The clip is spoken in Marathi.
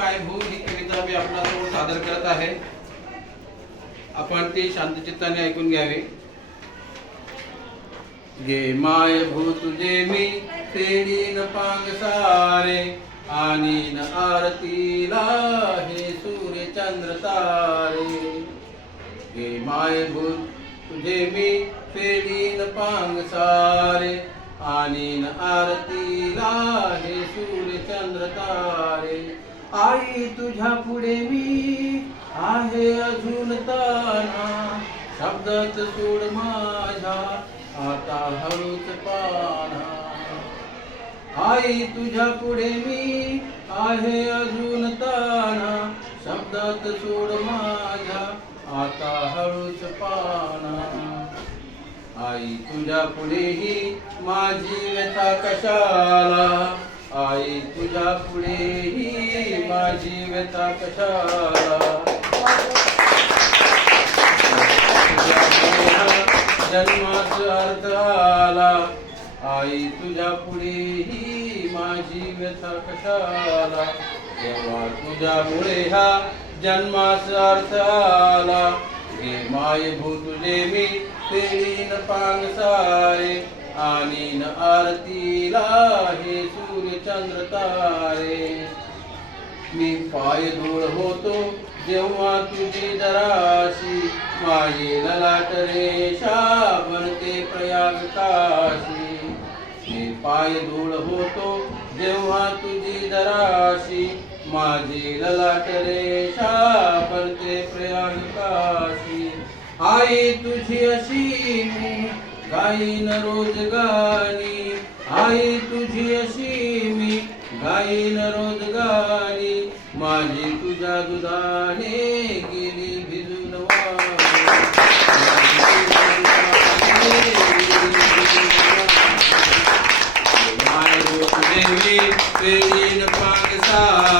मायभू ही कविता मी आपल्यासमोर सादर करत आहे. आपण ती शांतचित्ताने ऐकून घ्यावी. गे मायभू तुझे मी फेडीन पांगसारे, आणीन आरतीला हे सूर्य चंद्र तारे. गे मायभू तुझे मी फेडीन पांगसारे, आणीन आरतीला हे सूर्य चंद्र तारे. आई तुझ्या पुढे मी आहे अजून ताना, शब्दात सोड माझ्या आता हळूच पाना. आई तुझ्या पुढे मी आहे अजून ताना, शब्दात सोड माझ्या आता हळूच पाना. आई तुझ्या पुढेही माझी व्यथा कशाला, आई तुझ्या पुढेही माझी व्यथा कशाला. जन्माचा अर्थ आला, आई तुझ्या पुढेही माझी व्यथा कशाला. तेव्हा तुझ्यामुळे हा जन्माचा अर्थ आला. गे मायभू तुझे मी फेडीन पांगसारे, आणीन आरतीला हे सूर्य चंद्र तारे. मी पाय धूळ होतो जेव्हा तुझी जराशी, माझी ललाट रेषा बनते प्रयाग काशी. मी पाय धूळ होतो जेव्हा तुझी जराशी, माझी ललाट रेषा बनते प्रयाग काशी. आई तुझी अशी मी गाईन रोज गाणी, आई तुझी अशी मी गाईन रोज गाणी. माझी तुझ्या दुधाने गेली भिजून वाणी. मायभू तुझे मी फेडीन पांगसारे,